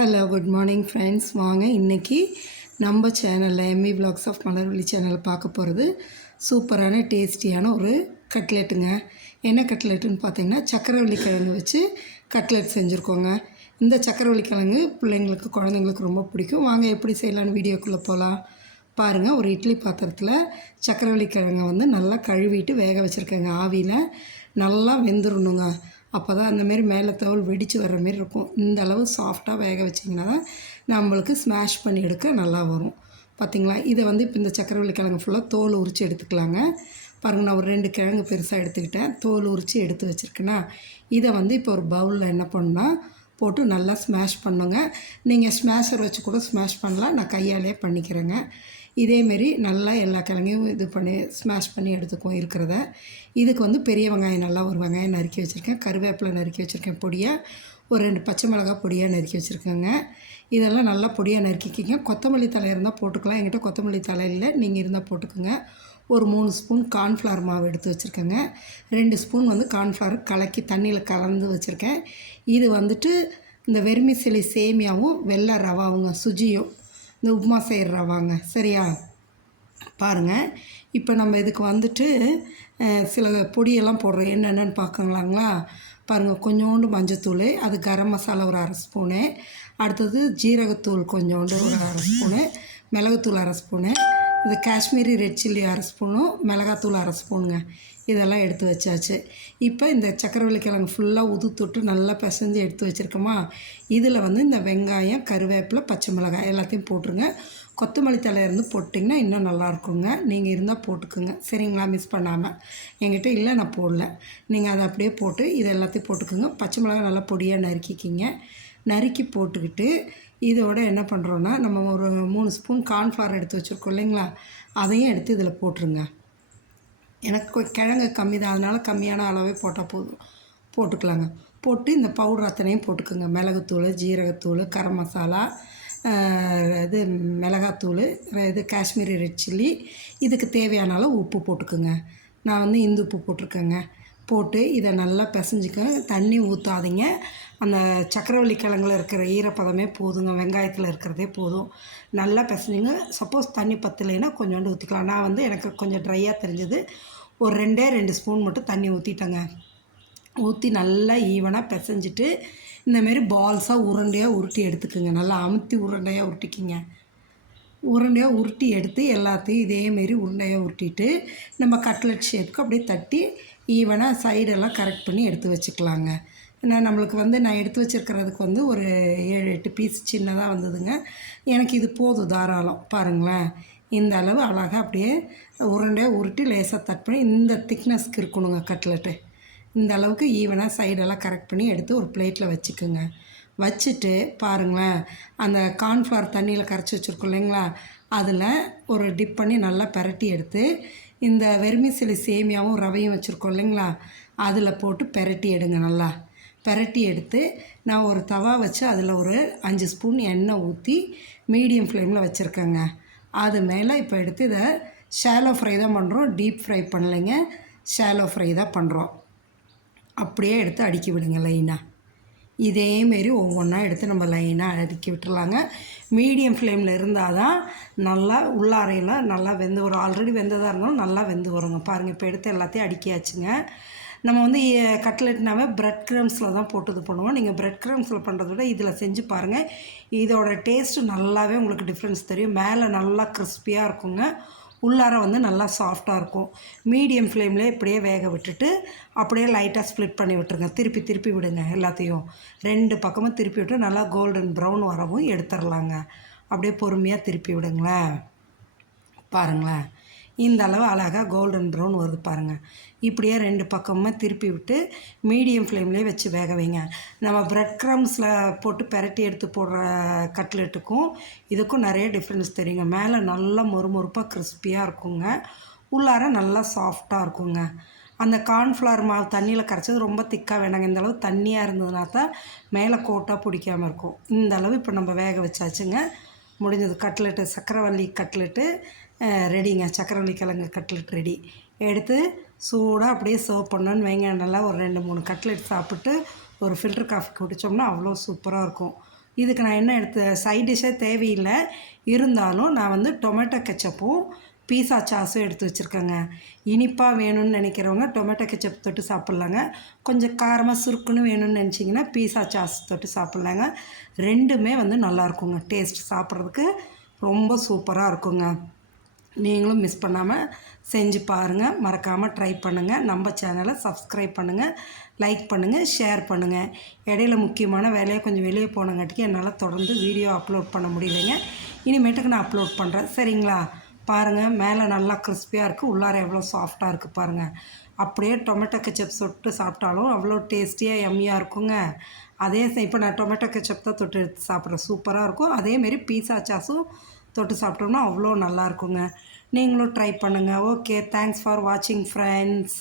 Hello good morning friends. வாங்க இன்றைக்கி நம்ம சேனலில் எம்இ விலாக்ஸ் ஆஃப் மலர்விழி சேனலில் பார்க்க போகிறது சூப்பரான டேஸ்டியான ஒரு கட்லெட்டுங்க. என்ன கட்லெட்டுன்னு பார்த்தீங்கன்னா சக்கரவள்ளி கிழங்கு வச்சு கட்லெட் செஞ்சுருக்கோங்க. இந்த சக்கரவள்ளி கிழங்கு பிள்ளைங்களுக்கு குழந்தைங்களுக்கு ரொம்ப பிடிக்கும். வாங்க எப்படி செய்யலான்னு வீடியோக்குள்ளே போகலாம். பாருங்கள், ஒரு இட்லி பாத்திரத்தில் சக்கரவள்ளி கிழங்கை நல்லா கழுவிட்டு வேக வச்சுருக்கேங்க. ஆவியில் நல்லா வெந்துடணுங்க. அப்போ தான் அந்தமாரி மேலே தோல் வெடித்து வர்ற மாரி இருக்கும். இந்த அளவு சாஃப்டாக வேக வச்சிங்கன்னா தான் நம்மளுக்கு ஸ்மாஷ் பண்ணி எடுக்க நல்லா வரும். பார்த்திங்களா, இதை இப்போ இந்த சக்கரவள்ளி கிழங்கு ஃபுல்லாக தோல் உரித்து எடுத்துக்கலாங்க. பாருங்கள், நான் ஒரு 2 கிழங்கு பெருசாக எடுத்துக்கிட்டேன். தோல் உரித்து எடுத்து வச்சுருக்கேன்னா இதை இப்போ ஒரு பவுலில் என்ன பண்ணால் போட்டு நல்லா ஸ்மாஷ் பண்ணுங்க. நீங்கள் ஸ்மாஷர் வச்சு கூட ஸ்மாஷ் பண்ணலாம். நான் கையாலே பண்ணிக்கிறேங்க. இதேமாரி நல்லா எல்லா கிழங்கையும் இது பண்ணி ஸ்மாஷ் பண்ணி எடுத்துக்குவோம் இருக்கிறத. இதுக்கு பெரிய வெங்காயம் நல்லா ஒரு வெங்காயம் நறுக்கி வச்சுருக்கேன். கருவேப்பிலை நறுக்கி வச்சுருக்கேன் பொடியாக. ஒரு 2 பச்சை மிளகா பொடியாக நறுக்கி வச்சுருக்கேங்க. இதெல்லாம் நல்லா பொடியாக நறுக்கிக்கிங்க. கொத்தமல்லி தழை இருந்தால் போட்டுக்கலாம். என்கிட்ட கொத்தமல்லி தழை இல்லை, நீங்கள் இருந்தால் போட்டுக்குங்க. ஒரு 3 ஸ்பூன் கார்ன்ஃப்ளவர் மாவு எடுத்து வச்சுருக்கேங்க. 2 ஸ்பூன் கார்ன்ஃப்ளவர் கலக்கி தண்ணியில் கலந்து வச்சுருக்கேன். இது இந்த வெர்மிசெலி சேமியாவும் வெள்ளை ரவாவுங்க, சுஜியும் இந்த உப்புமா செய்கிற ரவாங்க. சரியா? பாருங்கள், இப்போ நம்ம இதுக்கு சில பொடியெல்லாம் போடுறோம். என்னென்னு பார்க்கலாங்களா? பாருங்கள், கொஞ்சோண்டு மஞ்சத்தூள், அது கரம் மசாலா ஒரு 1/2 ஸ்பூனு, அடுத்தது ஜீரகத்தூள் கொஞ்சோண்டு ஒரு 1/2 ஸ்பூனு, மிளகுத்தூள் 1/2 ஸ்பூனு, இது காஷ்மீரி ரெட் சில்லி 1/2 ஸ்பூனும், மிளகாத்தூள் 1/2 ஸ்பூனுங்க. இதெல்லாம் எடுத்து வச்சாச்சு. இப்போ இந்த சக்கரவள்ளி கிழங்கு ஃபுல்லாக உதுத்துட்டு நல்லா பிசைஞ்சு எடுத்து வச்சுருக்கோமா, இதில் இந்த வெங்காயம், கருவேப்பிலை, பச்சை மிளகாய் எல்லாத்தையும் போட்டுருங்க. கொத்தமல்லி தழை இருந்து போட்டிங்கன்னா இன்னும் நல்லாயிருக்குங்க. நீங்கள் இருந்தால் போட்டுக்குங்க. சரிங்களா? மிஸ் பண்ணாமல். என்கிட்ட இல்லை, நான் போடல. நீங்கள் அதை அப்படியே போட்டு இது எல்லாத்தையும் போட்டுக்குங்க. பச்சை மிளகாய் நல்லா பொடியாக நறுக்கிக்கிங்க. நறுக்கி போட்டுக்கிட்டு இதோட என்ன பண்ணுறோன்னா, நம்ம ஒரு 3 ஸ்பூன் கார்ன்ஃப்ளவர் எடுத்து வச்சுருக்கோம் இல்லைங்களா, அதையும் எடுத்து இதில் போட்டுருங்க. எனக்கு கிழங்கு கம்மி தான், அதனால் கம்மியான அளவே போட்டால் போதும். போட்டுக்கலாங்க. போட்டு இந்த பவுடர் அத்தனையும் போட்டுக்குங்க. மிளகுத்தூள், ஜீரகத்தூள், கரம் மசாலா, இது மிளகாத்தூள், இது காஷ்மீரி ரெட் சில்லி, இதுக்கு தேவையான அளவு உப்பு போட்டுக்குங்க. நான் இந்து உப்பு போட்டிருக்கேங்க. போட்டு இதை நல்லா பிசைஞ்சிக்க. தண்ணி ஊற்றாதீங்க. அந்த சக்கரவள்ளி கிழங்குல இருக்கிற ஈரப்பதமே போதுங்க. வெங்காயத்தில் இருக்கிறதே போதும். நல்லா பிசைஞ்சிங்க. சப்போஸ் தண்ணி பத்தலைன்னா கொஞ்சோண்டு ஊற்றிக்கலாம். நான் எனக்கு கொஞ்சம் ட்ரையாக தெரிஞ்சது, ஒரு 2 ஸ்பூன் மட்டும் தண்ணி ஊற்றிட்டேங்க. ஊற்றி நல்லா ஈவனாக பிசைஞ்சிட்டு இந்தமாரி பால்ஸாக உருண்டையாக உருட்டி எடுத்துக்குங்க. நல்லா அமுத்தி உருண்டையாக உருட்டிக்கிங்க. உருண்டையாக உருட்டி எடுத்து எல்லாத்தையும் இதேமாரி உருண்டையாக உருட்டிட்டு நம்ம கட்லெட் ஷேப்புக்கு அப்படியே தட்டி ஈவனாக சைடெல்லாம் கரெக்ட் பண்ணி எடுத்து வச்சுக்கலாங்க. ஏன்னா நம்மளுக்கு நான் எடுத்து வச்சுருக்கிறதுக்கு ஒரு 7-8 பீஸ் சின்னதாக வந்ததுங்க. எனக்கு இது போதும், தாராளம். பாருங்களேன், இந்த அளவு அழகாக அப்படியே உருண்டையாக உருட்டி லேசாக தட் பண்ணி இந்த திக்னஸ்க்கு இருக்கணுங்க கட்லெட்டு. இந்த அளவுக்கு ஈவனாக சைடெல்லாம் கரெக்ட் பண்ணி எடுத்து ஒரு பிளேட்டில் வச்சுக்கோங்க. வச்சுட்டு பாருங்களேன், அந்த கார்ன்ஃப்ளவர் தண்ணியில் கரைச்சி வச்சுருக்கோம் இல்லைங்களா, அதில் ஒரு டிப் பண்ணி நல்லா பரட்டி எடுத்து இந்த வெர்மிசெலி சேமியாவும் ரவையும் வச்சுருக்கோம் இல்லைங்களா, அதில் போட்டு பரட்டி எடுங்க. நல்லா பரட்டி எடுத்து நான் ஒரு தவா வச்சு அதில் ஒரு 5 ஸ்பூன் எண்ணெய் ஊற்றி மீடியம் ஃப்ளேமில் வச்சுருக்கேங்க. அது மேலே இப்போ எடுத்து இதை ஷாலோ ஃப்ரை தான் பண்ணுறோம், டீப் ஃப்ரை பண்ணலைங்க. ஷாலோ ஃப்ரை தான் பண்ணுறோம். அப்படியே எடுத்து அடுக்கி விடுங்க லைனாக. இதேமாரி ஒவ்வொன்றா எடுத்து நம்ம லைனாக அடுக்கி விட்டுருலாங்க. மீடியம் ஃப்ளேமில் இருந்தால் தான் நல்லா உள்ளாரையெல்லாம் நல்லா வெந்து வரும். ஆல்ரெடி வெந்ததாக இருந்தாலும் நல்லா வெந்து வருங்க. பாருங்கள், இப்போ எடுத்து எல்லாத்தையும் அடுக்கியாச்சுங்க. நம்ம கட்லெட்னாவே ப்ரெட் க்ரம்ஸில் தான் போட்டு இது பண்ணுவோம். நீங்கள் ப்ரெட் க்ரம்ஸில் பண்ணுறத விட இதில் செஞ்சு பாருங்கள். இதோட டேஸ்ட்டு நல்லாவே உங்களுக்கு டிஃப்ரென்ஸ் தெரியும். மேலே நல்லா கிறிஸ்பியாக இருக்குங்க, உள்ளார நல்லா சாஃப்டாக இருக்கும். மீடியம் ஃப்ளேம்லேயே இப்படியே வேக விட்டுட்டு அப்படியே லைட்டாக ஸ்ப்ளிட் பண்ணி விட்டுருங்க. திருப்பி திருப்பி விடுங்க. எல்லாத்தையும் 2 பக்கமும் திருப்பி விட்டு நல்லா கோல்டன் ப்ரௌன் வரவும் எடுத்துடலாங்க. அப்படியே பொறுமையாக திருப்பி விடுங்களேன். பாருங்களேன், இந்த அளவு அழகாக கோல்டன் ப்ரௌன் வருது பாருங்கள். இப்படியே 2 பக்கமுமே திருப்பி விட்டு மீடியம் ஃப்ளேம்லேயே வச்சு வேக வைங்க. நம்ம ப்ரெட் க்ரம்ஸில் போட்டு பெரட்டி எடுத்து போடுற கட்லெட்டுக்கும் இதுக்கும் நிறைய டிஃப்ரென்ஸ் தெரியுங்க. மேலே நல்லா மொறுமொறுப்பாக கிறிஸ்பியாக இருக்குங்க, உள்ளார நல்லா சாஃப்டாக இருக்குங்க. அந்த கார்ன்ஃப்ளவர் மாவு தண்ணியில் கரைச்சது ரொம்ப திக்காக வேணாங்க. இந்தளவு தண்ணியாக இருந்ததுனா தான் மேலே கோட்டாக பிடிக்காமல் இருக்கும். இந்த அளவு இப்போ நம்ம வேக வச்சாச்சுங்க. முடிஞ்சது. கட்லெட்டு, சக்கரவள்ளி கட்லெட்டு ரெடிங்க. சக்கரவள்ளி கிழங்கு கட்லெட் ரெடி. எடுத்து சூடாக அப்படியே சர்வ் பண்ணோன்னு வைங்க. நல்லா ஒரு 2-3 கட்லெட் சாப்பிட்டு ஒரு ஃபில்டர் காஃபி குடித்தோம்னா அவ்வளோ சூப்பராக இருக்கும். இதுக்கு நான் என்ன சைட் டிஷ்ஷே தேவையில்லை. இருந்தாலும் நான் வந்து டொமேட்டோ கெச்சப்பும் பீஸா சாஸும் எடுத்து வச்சுருக்கேங்க. இனிப்பாக வேணும்னு நினைக்கிறவங்க டொமேட்டோ கெச்சப் தொட்டு சாப்பிட்லாங்க. கொஞ்சம் காரமாக சுருக்குன்னு வேணும்னு நினச்சிங்கன்னா பீஸா சாஸ் தொட்டு சாப்பிட்லாங்க. ரெண்டுமே வந்து நல்லாயிருக்குங்க. டேஸ்ட் சாப்பிட்றதுக்கு ரொம்ப சூப்பராக இருக்குங்க. நீங்களும் மிஸ் பண்ணாமல் செஞ்சு பாருங்கள். மறக்காமல் ட்ரை பண்ணுங்கள். நம்ம சேனலை சப்ஸ்கிரைப் பண்ணுங்கள், லைக் பண்ணுங்கள், ஷேர் பண்ணுங்கள். இடையில முக்கியமான வேலையை கொஞ்சம் வெளியே போனங்காட்டிக்கு என்னால் தொடர்ந்து வீடியோ அப்லோட் பண்ண முடியலைங்க. இனிமேட்டுக்கு நான் அப்லோட் பண்ணுறேன். சரிங்களா? பாருங்கள், மேலே நல்லா கிறிஸ்பியாக இருக்குது, உள்ளார எவ்வளோ சாஃப்டாக இருக்குது பாருங்கள். அப்படியே டொமேட்டோ கெச்சப் தொட்டு சாப்பிட்டாலும் அவ்வளோ டேஸ்டியாக யம்மியாக இருக்குங்க. அதே இப்போ நான் டொமேட்டோ கெச்சப் தான் தொட்டு எடுத்து சாப்பிட்றேன். சூப்பராக இருக்கும். அதேமாரி பீஸா சாஸும் தொட்டு சாப்பிட்டோம்னா அவ்வளோ நல்லாயிருக்குங்க. நீங்களும் ட்ரை பண்ணுங்கள். ஓகே, தேங்க்ஸ் ஃபார் வாட்சிங் ஃப்ரெண்ட்ஸ்.